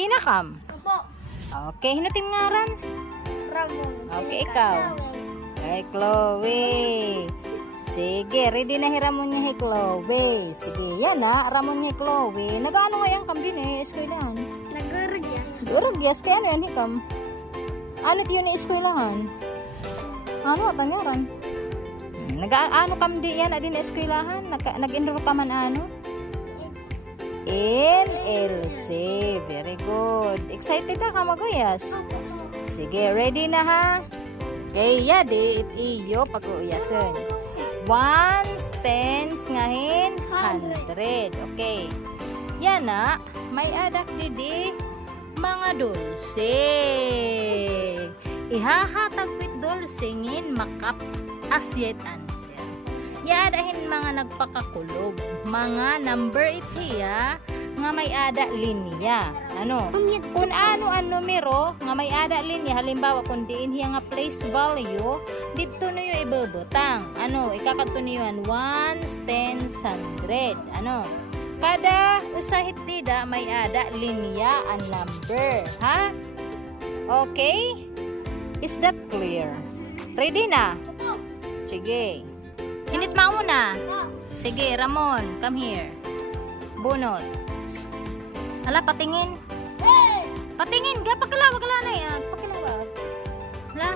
Hinakam. Opo. Okay, hinutim ngaran. Ramon. Okay, ikaw. Kay Chloe. Sige, ready na hiramon niya Chloe. Sige, yan na, ramon niya Chloe. Nagaano nga yan kambin eh, eskwelahan. Nagurgyas. Urugyas, kaya ano yan hikam? Ano tiyo ni eskwelahan? Ano, tanyaran? Nag-ano kam di yan, adin eskwelahan? Nag-enroll ka man ano? NLC. Very good. Excited ka ka maguyas? Sige, ready na ha? Okay, yadi, iyo pag-uyasan. Ones, tens, ngahin, 100. Okay. Yan na, may adak didi, mga dulce. Ihahatag with dulce ngin makap asyet answer. Yadahin mga nagpakakulob, mga number itiya nga may ada linya. Ano? Kung ano ang numero nga may ada linya, halimbawa kung diin hiya nga place value, dito niyo ibebutang. Ano? Ikakadto niyo 1s, 10s, 100. Ano? Kada usahit dida may ada linya ang number, ha? Okay? Is that clear? Ready na? Sige. Hinit mauna. Sige, Ramon, come here. Bunot. Hala, patingin. Patingin, pakalawag na yan. Pakalawag. Hala.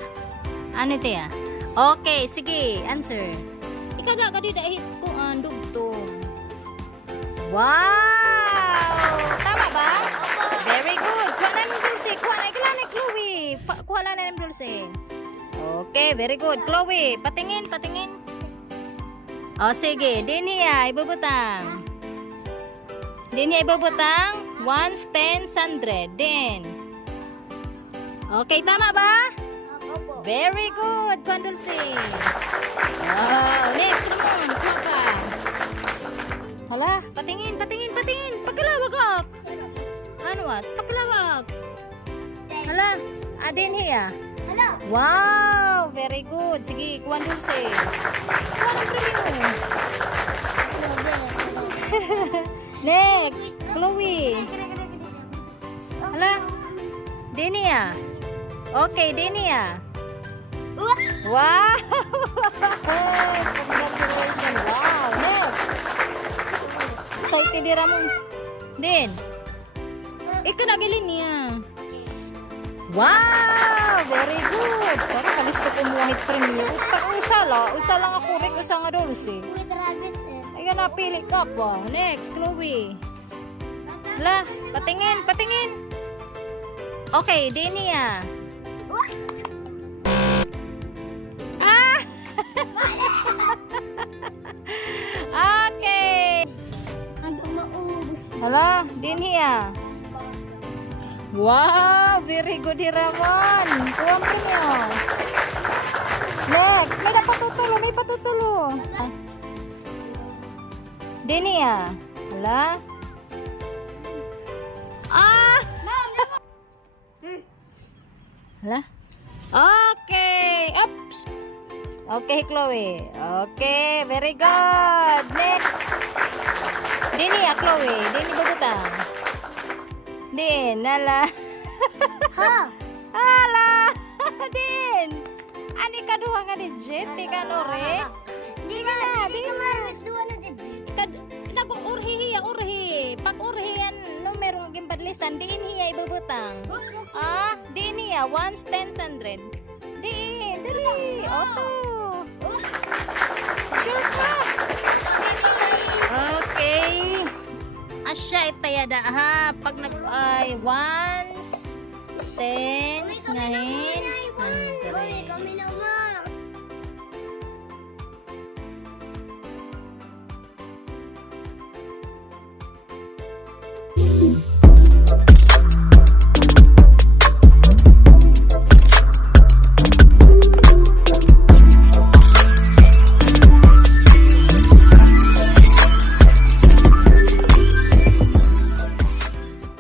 Ano ito ya? Okay, sige, answer. Ikaw na, kadida hit ko ang dugtong. Wow! Tama ba? Very good. Kuha na ng dulce. Kuha na, ikala na, Chloe. Kuha na ng dulce. Okay, very good. Chloe, patingin, patingin. O, sige. Dinia, ibubutang. Dinia, ibubutang. 1s, 10s, 100. Din. Okay, tama ba? Opo. Very good. Kuha ang dulce. Oh, next, Ramon. Kuha pa. Hala, patingin, patingin, patingin. Pagkalawag ak. Ano at? Pagkalawag. Hala, adin hiya. Hello. Wow, very good. Sige, kuha ang dulce. Kuha ang premium. Next, Chloe. Hala, Denia. Okay, Denia. Wow. Congratulations. Wow, next. Excited di Ramon. Din. Ikaw nagilin niya. Wow, very good. Pero kalisto ko mo hit premium. Usala nga kurik, usa nga dulce. Ayan, napili ka pa. Next, Chloe. Hala, patingin, patingin. Okay, Denia. Ah! Okay. Hala, Denia. Wow, very good di Ramon. Kuha mo niyo. Next, may patutulo, may patutulo. Denia. Hala. Ah! Hala. Okay. Oops. Okay, Chloe. Okay, very good. Next. Denia, Chloe. Dini babutang. Din, nala. Ha? Hala. Din. Ani kaduha nga digit, di ka lore. Di ba? Di ka duwa na digit. Nag-urhi hiya, urhi. Pag urhi yan, numero ng gimpadlisan, diin hiya ibubutang. Ah, diin hiya, 1s, 10s, 100. Diin, dali. Oto. Sure ka. Okay. Asya itayada ha. Pag nag 1s, 10s, ngahin, 100.